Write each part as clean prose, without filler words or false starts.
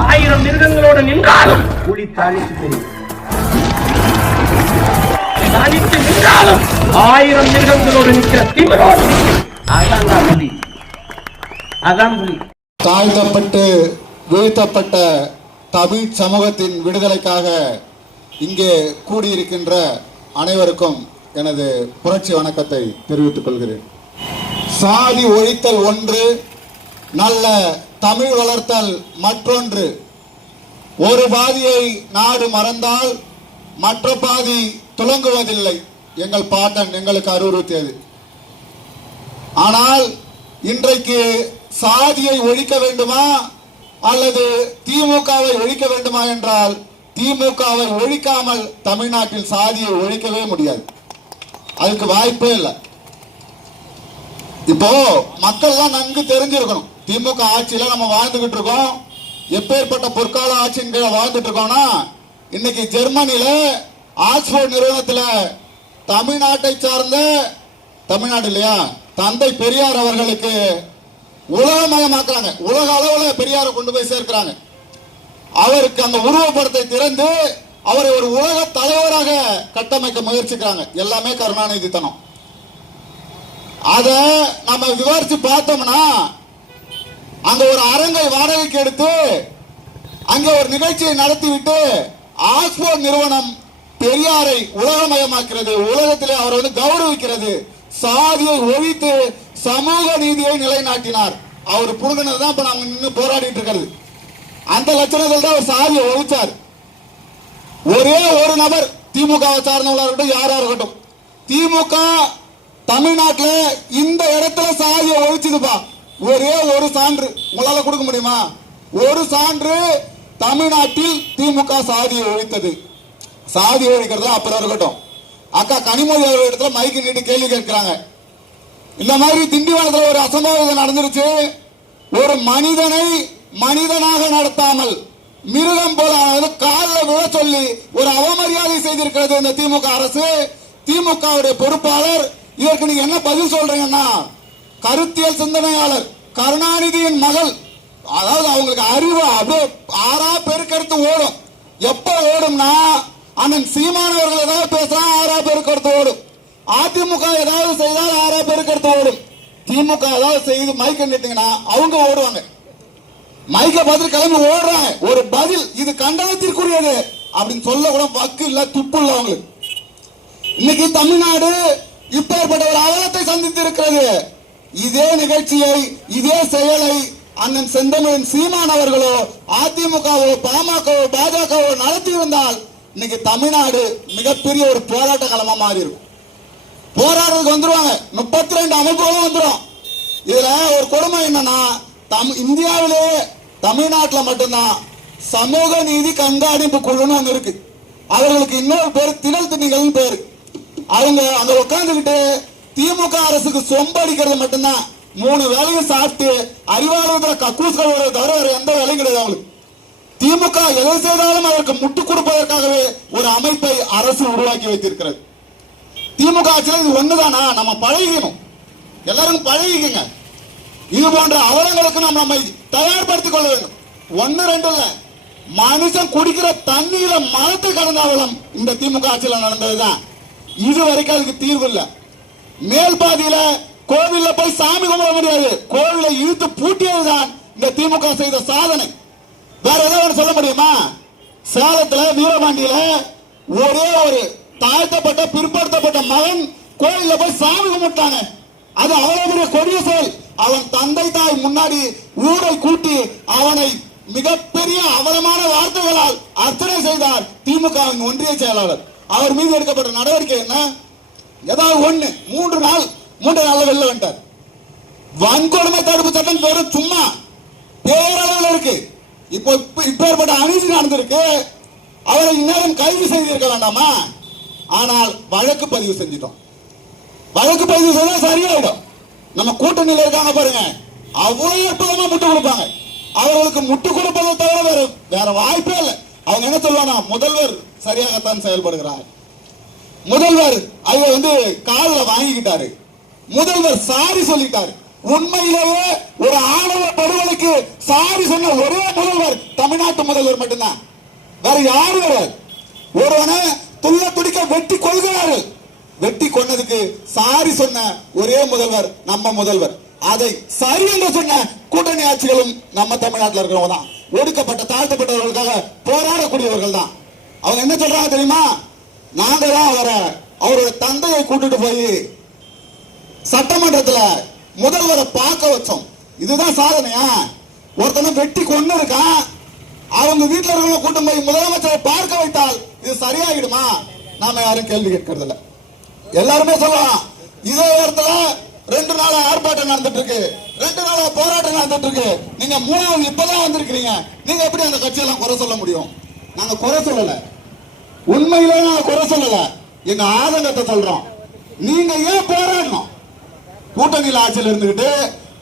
1000 மிருகங்களோடு நின்றாலும் புலி தனித்து தெரியும். தனித்து நின்றாலும் 1000 மிருகங்களோடு நிற்கிற திமிரோடு அதான் புலி. அதான் புலி. தாழ்த்தப்பட்டு வீழ்த்தப்பட்ட தமிழ் சமூகத்தின் விடுதலைக்காக இங்கே கூடியிருக்கின்ற அனைவருக்கும் எனது புரட்சி வணக்கத்தை தெரிவித்துக் கொள்கிறேன். சாதி ஒழித்தல் ஒன்று, நல்ல தமிழ் வளர்த்தல் மற்றொன்று. ஒரு பாதியை நாடு மறந்தால் மற்ற பாதி துலங்குவதில்லை. எங்கள் பாட்டன் எங்களுக்கு அறிவுறுத்தியது. ஆனால் இன்றைக்கு சாதியை ஒழிக்க வேண்டுமா அல்லது திமுகவை ஒழிக்க வேண்டுமா என்றால் திமுகவை ஒழிக்காமல் தமிழ்நாட்டில் சாதியை ஒழிக்கவே முடியாது. அதுக்கு வாய்ப்பே இல்லை. இப்போ மக்கள் எல்லாம் நன்கு தெரிஞ்சிருக்கணும், திமுக ஆட்சியில நம்ம வாழ்ந்துகிட்டு இருக்கோம். எப்பேற்பட்ட பொற்கால ஆட்சியின் கீழே வாழ்ந்துட்டு இருக்கோம்னா, இன்னைக்கு ஜெர்மனியில ஆக்ஸ்போர்ட் நிறுவனத்தில் தமிழ்நாட்டை சார்ந்த தமிழ்நாடு இல்லையா தந்தை பெரியார் அவர்களுக்கு உலகமயமாக்குறாங்க. உலக அளவில் பெரியாரை கொண்டு போய் சேர்க்கிறாங்க. அவருக்கு அந்த உருவப்படத்தை திறந்து அவரை ஒரு உலக தலைவராக கட்டமைக்க முயற்சிக்கிறாங்க. எல்லாமே கருணாநிதி தனம். அத நம்ம விவரிச்சு பார்த்தோம்னா, அங்க ஒரு அரங்கை வாடகைக்கு எடுத்து அங்க ஒரு நிகழ்ச்சியை நடத்திவிட்டு ஆக்ஸ்போர்ட் நிறுவனம் பெரியாரை உலகமயமாக்கிறது, உலகத்திலே அவர் கௌரவிக்கிறது, சாதியை ஒழித்து சமூக நீதியை நிலைநாட்டினார். அவர் புடுங்கினதுதான் இப்ப நாங்க நின்று போராடிட்டு இருக்கிறது. அந்த லட்சணத்தில் தான் அவர் சாதியை ஒழிச்சார். ஒரே ஒரு நபர், திமுக சார்ந்தவர்களாக இருக்கட்டும், யாரா இருக்கட்டும், திமுக தமிழ்நாட்டில் இந்த இடத்துல சாதியை ஒழிச்சுதுப்பா, ஒரே ஒரு சான்று உங்களால கொடுக்க முடியுமா? ஒரு சான்று தமிழ்நாட்டில் திமுக சாதியை ஒழித்தது. சாதி ஒழிக்கிறது அப்புறம் இருக்கட்டும். அக்கா கனிமொழி அவர்களிடத்துல மைக்கு நீட்டு கேள்வி கேட்கிறாங்க. இந்த மாதிரி திண்டிவனத்தில் ஒரு அசம்பாவிதம் நடந்துருச்சு. ஒரு மனிதனை மனிதனாக நடத்தாமல் மிருகம் போல காலில் விழ சொல்லி ஒரு அவமரியாதை செய்திருக்கிறது இந்த திமுக அரசு. திமுகவுடைய பொறுப்பாளர் இதற்கு நீங்க என்ன பதில் சொல்றீங்கன்னா, கருத்தியல் சிந்தனையாளர் கருணாநிதியின் மகள், அதாவது அவங்களுக்கு அறிவு அப்படியே ஆறா பெருக்கெடுத்து ஓடும். எப்ப ஓடும்னா, அண்ணன் சீமானவர்கள் ஏதாவது பேசினா ஆறா பெருக்கெடுத்து ஓடும். அதிமுக ஏதாவது செய்தால் ஆறா பெருக்கெடுத்து ஓடும். திமுக ஏதாவது செய்து மைக்க நிட்டீங்கன்னா அவங்க ஓடுவாங்க. மைக்க பதில் கிளம்பி ஓடுறாங்க. ஒரு பதில் இது கண்டனத்திற்குரியது அப்படின்னு சொல்ல கூட வக்கு இல்ல, துப்பு இல்ல அவங்களுக்கு. இன்னைக்கு தமிழ்நாடு இப்பேற்பட்ட ஒரு அவலத்தை சந்தித்து இருக்கிறது. இதே நிகழ்ச்சியை, இதே செயலை அண்ணன் செந்தமிழன் சீமான் அவர்களோ அதிமுகவோ பாமகவோ பாஜகவோ நடத்தி இருந்தால் இன்னைக்கு தமிழ்நாடு மிகப்பெரிய ஒரு போராட்ட களமா மாறி இருக்கும். போராடுறதுக்கு வந்துருவாங்க, 32 அமைப்புகளும் வந்துடும். இதுல ஒரு கொடுமை என்னன்னா, இந்தியாவிலே தமிழ்நாட்டில் மட்டும்தான் சமூக நீதி கண்காணிப்பு குழுன்னு ஒன்று இருக்கு. அவர்களுக்கு இன்னொரு பேர் திணல் திணிகள் பேரு. அவங்க அங்க உட்காந்துக்கிட்டு திமுக அரசுக்கு சொம்படிக்கிறது மட்டும்தான். 3 வேலையும் சாப்பிட்டு அறிவாலயத்தில் கக்கூஸ் கழுவுறதை தவிர வேற எந்த வேலையும் கிடையாது அவங்களுக்கு. திமுக எதை செய்தாலும் அதற்கு முட்டு கொடுப்பதற்காகவே ஒரு அமைப்பை அரசு உருவாக்கி வைத்திருக்கிறது. திமுக ஆட்சியில் இது ஒண்ணுதானா? நம்ம பழகிக்கணும், எல்லாரும் பழகிக்குங்க. இது போன்ற அவலங்களுக்கு நம்ம தயார்படுத்திக் கொள்ள வேண்டும். 1 2 இல்ல, மனுஷன் குடிக்கிற தண்ணீர மரத்தை கடந்த அவலம் இந்த திமுக ஆட்சியில் நடந்ததுதான். இது வரைக்கும் அதுக்கு தீர்வு இல்ல. மேல் பாதியில கோவில்ல போய் சாமி கும்பிட முடியாது, கோவிலை இழுத்து பூட்டியதுதான் இந்த திமுக செய்த சாதனை. வேற ஏதாவது சொல்ல முடியுமா? சேலத்துல வீரபாண்டியில ஒரே ஒரு தாழ்த்தப்பட்ட பிற்படுத்தப்பட்ட மகன் கோவில்ல போய் சாமி கும்பிட்டாங்க. அது அவ்வளவு பெரிய கொடிய செயல். அவன் தந்தை தாய் முன்னாடி ஊரை கூட்டி அவனை மிகப்பெரிய அவலமான வார்த்தைகளால் அர்ச்சனை செய்தார் திமுக ஒன்றிய செயலாளர். அவர் மீது எடுக்கப்பட்ட நடவடிக்கை என்ன? ஏதாவது ஒண்ணு 3 நாள் வெளில வந்துட்டார். வன்கொடுமை தடுப்பு சட்டம் வெறும் சும்மா பேரளவில் இருக்கு. இப்போ இப்பேற்பட்ட அநீதி நடந்திருக்கு. அவரை இந்நேரம் கைது செய்திருக்க வேண்டாமா? ஆனால் வழக்கு பதிவு செஞ்சிட்டோம். வழக்கு பதிவு செய்தா சரியாயிடும். நம்ம கூட்டணியில் இருக்காங்க பாருங்க, அவ்வளவு அற்புதமா முட்டு கொடுப்பாங்க. அவர்களுக்கு முட்டு கொடுப்பதை தவிர வேற வாய்ப்பே இல்லை. அவங்க என்ன சொல்லுவாங்க, முதல்வர் சரியாகத்தான் செயல்படுகிறார், முதல்வர் அதை காலில் வாங்கிக்கிட்டாரு, முதல்வர் சாரி சொல்லிட்டாரு. உண்மையிலேயே ஒரு ஆணவ படுகொலைக்கு சாரி சொன்ன ஒரே முதல்வர் தமிழ்நாட்டு முதல்வர் மட்டும்தான், வேற யாரும் கிடையாது. ஒருவனை துள்ள துடிக்க வெட்டி கொள்கிறார்கள், வெட்டி கொன்னதுக்கு சாரி சொன்ன ஒரே முதல்வர் நம்ம முதல்வர். அதை சரி என்று சொன்ன கூட்டணி ஆட்சிகளும் நம்ம தமிழ்நாட்டில் இருக்கிறவங்க தான். ஒடுக்கப்பட்ட தாழ்த்தப்பட்டவர்களுக்காக போராடக்கூடியவர்கள் தான். அவங்க என்ன சொல்றாங்க தெரியுமா? நாங்க தான் அவருடைய தந்தையை கூட்டிட்டு போய் சட்டமன்றத்தில் முதல்வரை பார்க்க வச்சோம். இதுதான் சாதனையா? ஒருத்தனை வெட்டி கொண்டு இருக்கான், அவங்க வீட்டில் இருக்கிறவங்க கூட்டம் போய் முதலமைச்சரை பார்க்க வைத்தால் இது சரியாகிடுமா? நாம யாரும் கேள்வி கேட்கறது இல்ல. எல்லாருமே சொல்லலாம், இதே இடத்துல 2 நாளா ஆர்ப்பாட்டம் நடந்துட்டு இருக்கு, 2 நாளா போராட்டம் நடந்துட்டு இருக்கு, நீங்க 3 இப்பதான் வந்திருக்கீங்க, நீங்க எப்படி அந்த கட்சியெல்லாம் குறை சொல்ல முடியும்? நாங்க குறை சொல்லல, உண்மையிலே நாங்க குறை சொல்லல, எங்க ஆதங்கத்தை சொல்றோம். நீங்க ஏன் போராடணும்? கூட்டணியில் ஆட்சியில் இருந்துகிட்டு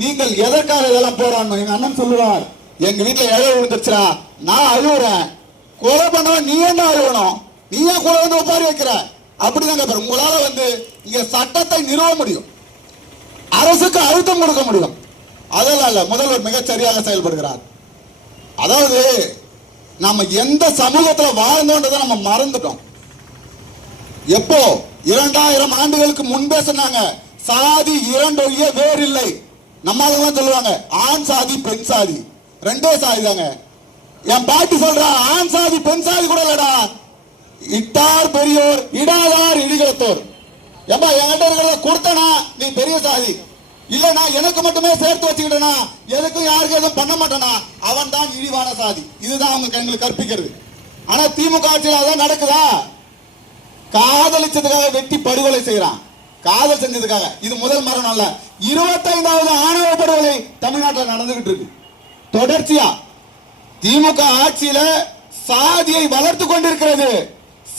நீங்கள் எதற்காக இதெல்லாம் போராடணும்? எங்க அண்ணன் சொல்லுவார், எங்க வீட்டுல இழவு விழுந்துருச்சுரா, நான் அழுவுறேன், கொலை பண்ணவன் நீ என்ன அழுவணும், நீ ஏன் கொலை வந்து ஒப்பாரி வைக்கிற? அப்படிதாங்க பாரு, உங்களால இங்க சட்டத்தை நிறுவ முடியும், அரசுக்கு அழுத்தம் கொடுக்க முடியும். அதெல்லாம் இல்ல, முதல்வர் மிகச் சரியாக செயல்படுகிறார். அதாவது நம்ம எந்த சமூகத்துல வாழ்ந்தோன்றதை நம்ம மறந்துட்டோம். எப்போ 2000 ஆண்டுகளுக்கு முன்பே சொன்னாங்க, சாதி 2 ஒழிய வேறு இல்லை. நம்ம சொல்லுவாங்க, ஆண் சாதி பெண் சாதி 2 சாதி தாங்க. என் பாட்டி சொல்ற, ஆண் சாதி பெண் சாதி கூட இல்லடா, இட்டார் பெரியோர் இடாதார் இடிகளத்தோர். ஏப்பா என்கிட்ட இருக்கிறத கொடுத்தனா நீ பெரிய சாதி, இல்லனா எனக்கு மட்டுமே சேர்த்து வச்சுக்கிட்டனா, எதுக்கும் யாருக்கு எதுவும் பண்ண மாட்டேனா, அவன் தான் இழிவான சாதி. இதுதான் அவங்க எங்களுக்கு கற்பிக்கிறது. ஆனா திமுக ஆட்சியில் அதான் நடக்குதா? காதலிச்சதுக்காக வெட்டி படுகொலை செய்யறான், காதல் செஞ்சதுக்காக. இது முதல் மரணம் அல்ல, 25வது ஆணவ படுகொலை தமிழ்நாட்டில் நடந்துகிட்டு இருக்கு. தொடர்ச்சியா திமுக ஆட்சியில சாதியை வளர்த்து கொண்டிருக்கிறது,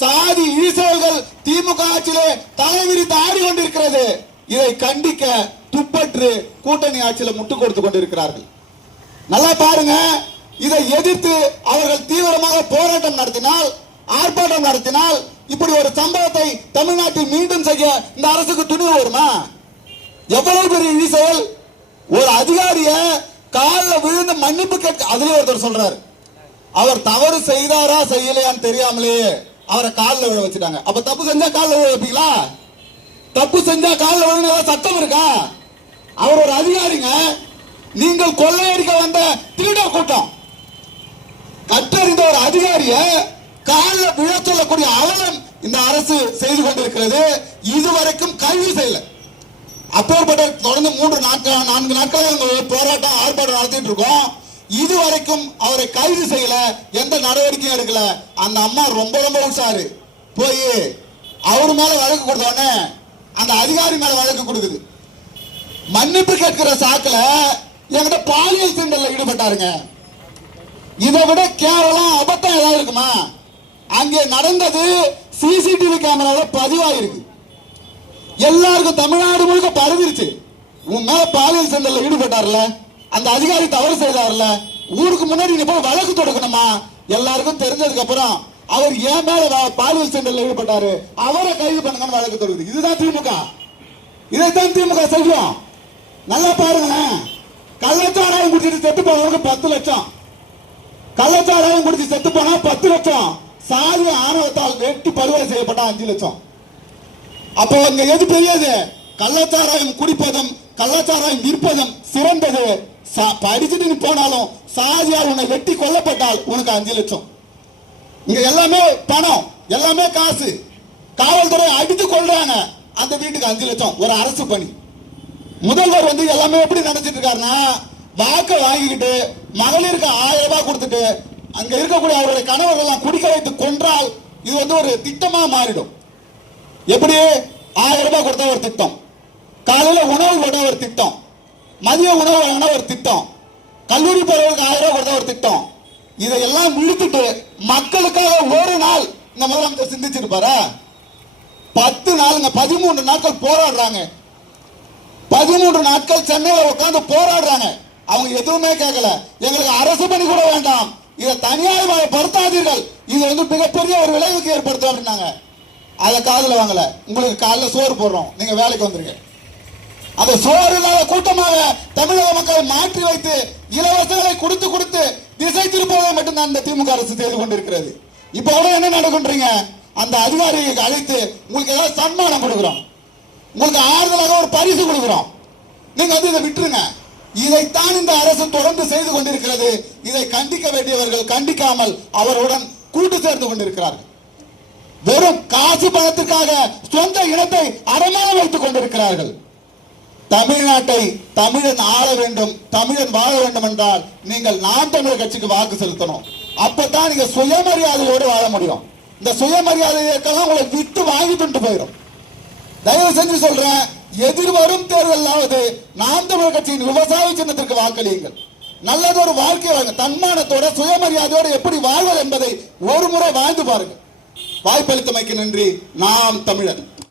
சாதி இழிசல்கள் திமுக ஆட்சியிலே தலைவிரித்து ஆடிக்கொண்டிருக்கிறது. இதை கண்டிக்க துப்பற்று கூட்டணி ஆட்சியில முட்டு கொடுத்து கொண்டிருக்கிறார்கள். நல்லா பாருங்க, இதை எதிர்த்து அவர்கள் தீவிரமாக போராட்டம் நடத்தினால், ஆர்ப்பாட்டம் நடத்தினால், இப்படி ஒரு சம்பவத்தை தமிழ்நாட்டில் மீண்டும் செய்ய இந்த அரசுக்கு துணிவு வருமா? எவ்வளவு பெரிய இழிசெயல்! ஒரு அதிகாரிய காலில் விழுந்து மன்னிப்பு கேட்க, அதுலயே ஒருத்தர் சொல்றாரு, அவர் தவறு செய்தாரா செய்யலையான்னு தெரியாமலேயே அவரை காலில் விழ வச்சுட்டாங்க. அப்ப தப்பு செஞ்சா காலில் விழ வைப்பீங்களா? தப்பு செஞ்சா காலில் விழுந்தா சட்டம் இருக்கா? அவர் ஒரு அதிகாரிங்க. நீங்கள் கொள்ளையடிக்க வந்த திருட கூட்டம், கற்றறிந்த ஒரு அதிகாரிய காலில் விழ சொல்லக்கூடிய அவலம் இந்த அரசு செய்து கொண்டிருக்கிறது. இதுவரைக்கும் கைது செய்யல. அப்பேற்பட்ட தொடர்ந்து 3 நாட்கள் 4 நாட்கள் போராட்டம் ஆர்ப்பாட்டம் நடத்திட்டு இருக்கோம். இதுவரைக்கும் அவரை கைது செய்யல, எந்த நடவடிக்கையும் எடுக்கல. அந்த அம்மா ரொம்ப ரொம்ப உஷாரு, போய் அவர் மேல வழக்கு கொடுத்தோடனே அந்த அதிகாரி மேல வழக்கு கொடுக்குது. மன்னிப்பு கேட்கிற சாக்குல என்கிட்ட பாலியல் சீண்டல்ல ஈடுபட்டாருங்க. இதை விட கேவலம் அபத்தம் ஏதாவது இருக்குமா? அங்கே நடந்தது சிசிடிவி கேமரால பதிவாயிருக்கு, எல்லாருக்கும் தமிழ்நாடு முழுக்க பரவிருச்சு. உன் மேல பாலியல் சீண்டல்ல ஈடுபட்டார்ல, அந்த அதிகாரி தவறு செய்தார்ல, ஊருக்கு முன்னாடி நீ போய் வழக்கு தொடக்கணுமா? எல்லாருக்கும் தெரிஞ்சதுக்கு அப்புறம் அவர் ஏன் மேல பாலியல் சீண்டல்ல ஈடுபட்டாரு, அவரை கைது பண்ணுங்கன்னு வழக்கு தொடங்குது. இதுதான் திமுக, இதைத்தான் திமுக செய்யும். நல்லா பாருங்களேன், கள்ளச்சாராயம் குடிச்சிட்டு செத்து போனவங்களுக்கு 10 லட்சம், கள்ளச்சாராயம் குடிச்சு செத்து போனா 10 லட்சம், சாதி ஆணவத்தால் வெட்டி படுகொலை செய்யப்பட்டா 5 லட்சம். அப்போ அங்க எது பெரியது? கள்ளச்சாராயம் குடிப்பதும் கள்ளச்சாராயம் விற்பதும் சிறந்தது. படிச்சுட்டு நீ போனாலும் சாதியால் உன்னை வெட்டி கொல்லப்பட்டால் உனக்கு 5 லட்சம். இங்க எல்லாமே பணம், எல்லாமே காசு. காவல்துறை அடித்து கொள்றாங்க, அந்த வீட்டுக்கு 5 லட்சம். ஒரு அரசு பணி. முதல்வர் எல்லாமே எப்படி நினைச்சிட்டு இருக்காருன்னா, வாக்க வாங்கிக்கிட்டு மகளிருக்கு 1000 ரூபாய் கொடுத்துட்டு அங்க இருக்கக்கூடிய அவருடைய கணவர்கள் எல்லாம் குடிக்க வைத்து கொன்றால் இது ஒரு திட்டமா மாறிடும். எப்படி 1000 ரூபாய் கொடுத்தா ஒரு திட்டம், காலையில உணவு போட்ட ஒரு திட்டம், மதிய உணவு வாங்கினா ஒரு திட்டம், கல்லூரி போறவர்களுக்கு 1000 ரூபாய் கொடுத்தா ஒரு திட்டம். இதையெல்லாம் இழுத்துட்டு மக்களுக்காக ஒரு நாள் இந்த முதலமைச்சர் சிந்திச்சிருப்பாரா? 10 நாளுங்க, 13 நாட்கள் போராடுறாங்க. 13 நாட்கள் சென்னையில உட்கார்ந்து போராடுறாங்க. அவங்க எதுவுமே கேட்கல. எங்களுக்கு அரசு பணி கூட வேண்டாம், இதை தனியார் படுத்தாதீர்கள், இது மிகப்பெரிய ஒரு விளைவுக்கு ஏற்படுத்தும் அப்படின்னாங்க. அதை காதுல வாங்கல. உங்களுக்கு காலைல சோறு போடுறோம், நீங்க வேலைக்கு வந்துருங்க. அதை சோறு இல்லாத கூட்டமாக தமிழக மக்களை மாற்றி வைத்து இலவசங்களை கொடுத்து கொடுத்து திசை திருப்பதை மட்டும்தான் இந்த திமுக அரசு செய்து கொண்டிருக்கிறது. இப்ப கூட என்ன நடக்குன்றீங்க? அந்த அதிகாரியை அழைத்து உங்களுக்கு ஏதாவது சன்மானம் கொடுக்கிறோம், உங்களுக்கு ஆறுதலாக ஒரு பரிசு கொடுக்கிறோம், நீங்க வந்து இதை விட்டுருங்க. இதைத்தான் இந்த அரசு தொடர்ந்து செய்து கொண்டிருக்கிறது. இதை கண்டிக்க வேண்டியவர்கள் கண்டிக்காமல் அவருடன் கூட்டு சேர்ந்து கொண்டிருக்கிறார்கள். வெறும் காசு பணத்திற்காக சொந்த இனத்தை அடமான வைத்துக் கொண்டிருக்கிறார்கள். தமிழ்நாட்டை தமிழன் ஆள வேண்டும், தமிழன் வாழ வேண்டும் என்றால் நீங்கள் நாம் தமிழர் கட்சிக்கு வாக்கு செலுத்தணும். அப்பதான் நீங்க சுயமரியாதையோடு வாழ முடியும். இந்த சுயமரியாதையெல்லாம் உங்களை விட்டு வாங்கிட்டு போயிடும். தயவு செஞ்சு சொல்றேன், எதிர்வரும் தேர்தலாவது நாம் தமிழர் கட்சியின் விவசாய சின்னத்திற்கு வாக்களியுங்கள். நல்லதொரு வாழ்க்கை வாங்க, தன்மானத்தோட சுயமரியாதையோட எப்படி வாழ்வது என்பதை ஒரு முறை வாழ்ந்து பாருங்கள். வாய்ப்பளித்தமைக்கு நன்றி. நாம் தமிழர்.